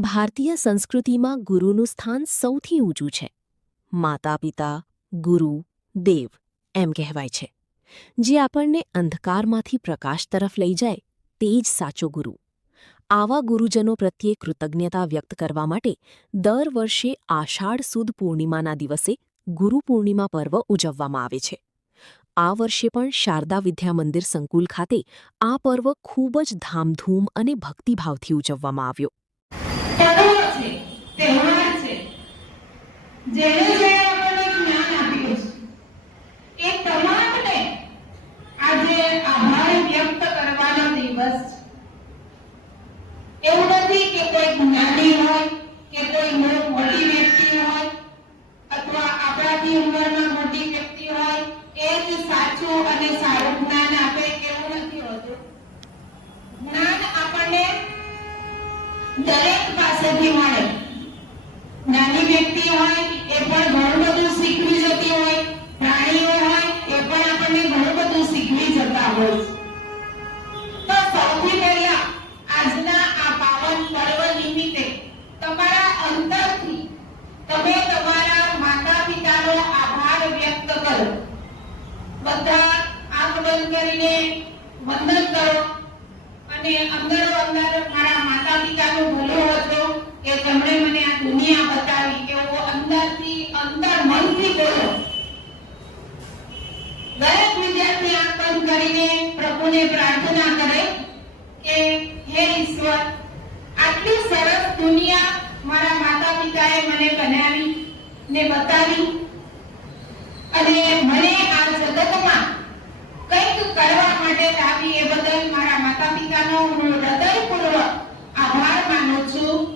ભારતીય સંસ્કૃતિમાં ગુરુનું સ્થાન સૌથી ઊંચું છે. માતા-પિતા, ગુરુ, દેવ એમ કહેવાય છે. જે આપણને અંધકારમાંથી પ્રકાશ તરફ લઈ જાય તે જ સાચો ગુરુ. આવા ગુરુજનો પ્રત્યે કૃતજ્ઞતા વ્યક્ત કરવા માટે દર વર્ષે આષાઢ સુદ પૂર્ણિમાના દિવસે ગુરુ પૂર્ણિમા પર્વ ઉજવવામાં આવે છે. આ વર્ષે પણ શારદા વિદ્યા મંદિર સંકુલ ખાતે આ પર્વ ખૂબ જ ધામધૂમ અને ભક્તિભાવથી ઉજવવામાં આવ્યો. એવું નથી કે કોઈ જ્ઞાની હોય કે કોઈ મોટી વ્યક્તિ હોય અથવા આપણાથી ઉંમરમાં મોટી વ્યક્તિ હોય એ જ સાચું અને સારું જ્ઞાન આપે એવું નથી હોતું. જ્ઞાન આપણને દરેક પાસેથી મળે. નાની વ્યક્તિ હોય એ પણ ઘણું બધું શીખવી જતી હોય, પ્રાણીઓ હોય એ પણ આપણને ઘણું બધું શીખવી જતા હોય. તો સૌથી પહેલા આજના આ પાવન પર્વ નિમિત્તે તમારા અંતરથી તમે તમારા માતા પિતાનો આભાર વ્યક્ત કરો. બધા આંખ બંધ કરીને વંદન કરો અને અંદરો અંદર મારા માતા પિતાનું ભલું હતું કે તેમણે મને આ દુનિયા બતાવી એવો અંદરથી અંતર મનથી બોલો. દરેક વિદ્યાર્થી આંખ બંધ કરીને પ્રભુને પ્રાર્થના કરે કે હે ઈશ્વર, આટલી સરસ દુનિયા મારા માતા પિતાએ મને બનાવી ને બતાવી અને મને આ જગતમાં કંઈક કરવા માટે લાવી એ બદલ મારા માતા પિતાનો હું હૃદયપૂર્વક આભાર માનું છું.